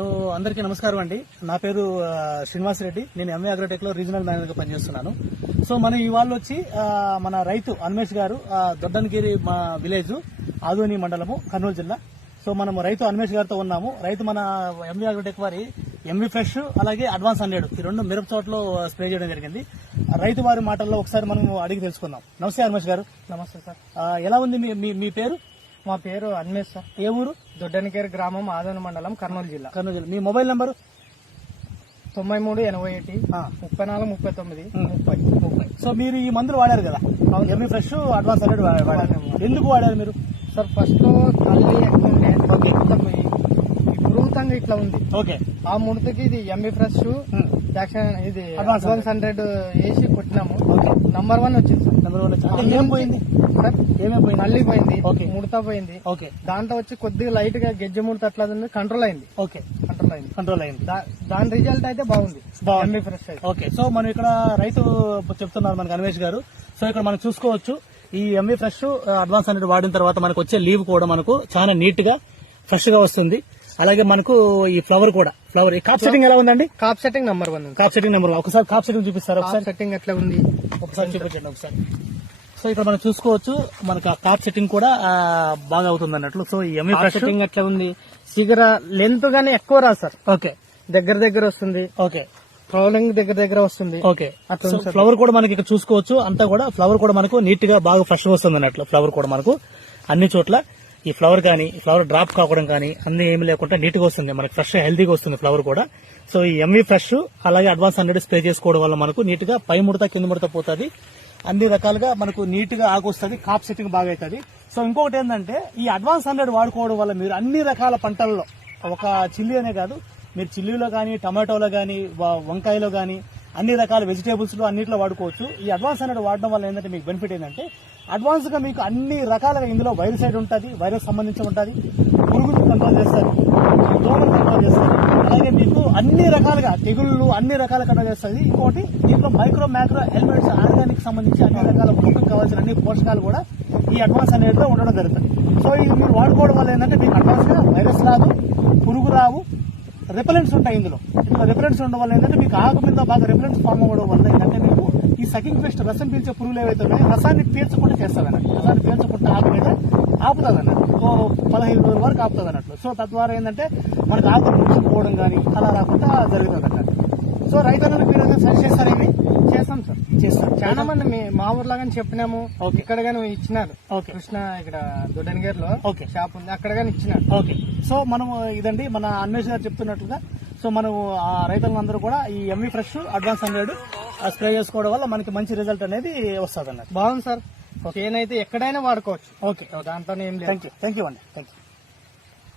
So అందరికీ నమస్కారం అండి. నా పేరు శ్రీనివాస్ రెడ్డి. నేను ఎంఏ అగ్రోటెక్ లో రీజనల్ మేనేజర్ గా పనిచేస్తున్నాను. సో మనం ఇవాళ వచ్చి మన రైతు అన్మేష్ గారు దొడ్డనగిరి మా విలేజ్ ఆదోని మండలము కర్నూలు జిల్లా. సో మనం రైతు అన్మేష్ గారితో ఉన్నాము. రైతు మన ఎంఏ అగ్రోటెక్ వారి ఎంవి ఫ్రెష్ అలాగే అడ్వాన్స్ 100 ఈ రెండు మిరప తోటలో స్ప్రే చేయడం జరిగింది. రైతు వారి మాటల్లో ఒకసారి మనం అడిగి తెలుసుకుందాం. నమస్తే అన్మేష్ గారు. నమస్తే సార్. ఎలా ఉంది మీ పేరు? మా పేరు అన్మేష్ సార్. ఏ ఊరు? దొడ్డనగిరి గ్రామం, ఆదోని మండలం, కర్నూలు జిల్లా. కర్నూలు జిల్లా. మీ మొబైల్ నంబరు? 9381 34 39 30. సో మీరు ఈ మందులు వాడారు కదా, ఎంవి ఫ్రెష్ అడ్వాన్స్ 100 వాడారు. ఎందుకు వాడారు మీరు? సార్ ఫస్ట్ లో తల్లి ఎక్కువ ఉండే, ఇట్లా పోయి ఈ పురుగుతంగా ఇట్లా ఉంది. ఓకే. ఆ ముడతకి ఇది ఎంబీ ఫ్రెష్ ఇది అడ్వాన్స్ 100 వేసి కొట్టినాము. నంబర్ 1 వచ్చింది సార్. నెంబర్ 1 వచ్చింది. ఏం పోయింది సార్? ఏమైపోయింది? నల్లి పోయింది, ఓకే. ముడత పోయింది. ఓకే. దాంట్లో వచ్చి కొద్దిగా లైట్ గా గెజ్జ ముడత అట్లా కంట్రోల్ అయింది. ఓకే, కంట్రోల్ అయింది. దాని రిజల్ట్ అయితే బాగుంది. ఎంబీ ఫ్రెష్ అయితే. ఓకే. సో మనం ఇక్కడ రైతు చెప్తున్నారు మనకి అన్వేష్ గారు. సో ఇక్కడ మనం చూసుకోవచ్చు ఈ ఎంవి ఫ్రెష్ అడ్వాన్స్ 100 వాడిన తర్వాత మనకు వచ్చే లీవ్ కూడా మనకు చాలా నీట్ గా ఫ్రెష్ గా వస్తుంది. అలాగే మనకు ఈ ఫ్లవర్ కూడా ఈ కాప్ సెట్టింగ్ ఎలా ఉందండి? కాప్ సెట్టింగ్ నంబర్ 1. కాప్ సెట్టింగ్ నెంబర్ ఒకసారి కాప్ సెట్టింగ్ చూపిస్తారు. ఒకసారి సెట్టింగ్ ఎట్లా ఉంది ఒకసారి చూపించండి ఒకసారి. సో ఇక్కడ మనం చూసుకోవచ్చు మనకు ఆ కాప్ సెట్టింగ్ కూడా బాగా అవుతుంది అన్నట్లు. సో ఈ ఎంవి ఫ్రెష్ సెట్టింగ్ ఎట్లా ఉంది? సిగర లెంత్ గానీ ఎక్కువ రాదు సార్. ఓకే. దగ్గర వస్తుంది. ఓకే. ఫ్లవరింగ్ దగ్గర వస్తుంది. ఓకే. ఫ్లవర్ కూడా మనకి ఇక్కడ చూసుకోవచ్చు. అంతా కూడా ఫ్లవర్ కూడా మనకు నీట్ గా బాగా ఫ్రెష్ వస్తుంది అన్నట్లు. ఫ్లవర్ కూడా మనకు అన్ని చోట్ల ఈ ఫ్లవర్ కానీ ఫ్లవర్ డ్రాప్ కావడం కానీ అన్ని ఏమి లేకుండా నీట్ గా వస్తుంది మనకి, ఫ్రెష్ హెల్దీగా వస్తుంది ఫ్లవర్ కూడా. సో ఈ ఎంవి ఫ్రెష్ అలాగే అడ్వాన్స్ 100 స్ప్రే చేసుకోవడం వల్ల మనకు నీట్ గా పై ముడత కింద ముడత పోతుంది. అన్ని రకాలుగా మనకు నీట్ గా ఆకు వస్తుంది, కాప్ సెట్టింగ్ బాగా అవుతుంది. సో ఇంకొకటి ఏంటంటే ఈ అడ్వాన్స్ 100 వాడుకోవడం వల్ల మీరు అన్ని రకాల పంటల్లో, ఒక చిల్లీ అనే కాదు, మీరు చిల్లీలో కానీ టమాటోలో కానీ వంకాయలో కానీ అన్ని రకాల వెజిటేబుల్స్ లో అన్నింటిలో వాడుకోవచ్చు. ఈ అడ్వాన్స్ 100 వాడడం వల్ల ఏంటంటే మీకు బెనిఫిట్ ఏంటంటే అడ్వాన్స్ గా మీకు అన్ని రకాలుగా ఇందులో వైరసైడ్ ఉంటుంది, వైరస్ సంబంధించి ఉంటుంది, పురుగులు కంట్రోల్ చేస్తారు, దోమలు కంట్రోల్ చేస్తారు, అలాగే మీకు అన్ని రకాలుగా తెగుళ్ళు అన్ని రకాల కంట్రోల్ చేస్తుంది. ఇంకోటి దీంట్లో మైక్రో మ్యాక్రో ఎలిమెంట్స్ ఆర్గానిక్ సంబంధించి అన్ని రకాల మొక్కకు కావాల్సిన అన్ని పోషకాలు కూడా ఈ అడ్వాన్స్ 100 ఉండడం జరుగుతుంది. సో ఇది మీరు వాడుకోవడం వల్ల ఏంటంటే మీకు అడ్వాన్స్ గా వైరస్ రాదు, పురుగు రావు, రిపెలెంట్స్ ఉంటాయి. ఇందులో రిపెలెంట్స్ ఉండడం వల్ల ఏంటంటే మీకు ఆకు మీద బాగా రిపెలెంట్స్ ఫామ్ అవ్వడం వల్ల ఏంటంటే మీకు ఈ సకింగ్ పెస్ట్ రసం పీల్చే పురుగులు ఏవైతే ఉన్నాయో రసాన్ని పీల్చకుండా చేస్తారన్నట్టు. రసాన్ని పీల్చకుండా ఆకు మీద ఆపుతుంది అన్నట్టు. 15 రోజుల వరకు ఆపుతుంది అన్నట్లు. సో తద్వారా ఏంటంటే మనకు ఆకు పుచ్చుకుపోవడం కానీ అలా రాకుండా జరుగుతుంది అన్నట్టు. సో రైతులకు మీరు సజెస్ట్ చేస్తారేమి? చేస్తాం సార్, చేస్తాం. చాలా మంది మా ఊర్లాగానే చెప్పినాము. ఇక్కడ గానీ ఇచ్చినారు. కృష్ణ ఇక్కడ దొడ్డనగిరిలో షాప్ ఉంది, అక్కడ గానీ ఇచ్చినారు. ఓకే. సో మనం ఇదండి మన అన్వేష్ గారు చెప్తున్నట్లుగా సో మనం ఆ రైతులందరూ కూడా ఈ ఎంవి ఫ్రెష్ అడ్వాన్స్ 100 స్ప్రే చేసుకోవడం వల్ల మనకి మంచి రిజల్ట్ అనేది వస్తుంది అన్నట్టు. బాగుంది సార్. నేనైతే ఎక్కడైనా వాడుకోవచ్చు. ఓకే. దాంట్లో ఏం లేదు. థ్యాంక్ యూ అండి. Thank you.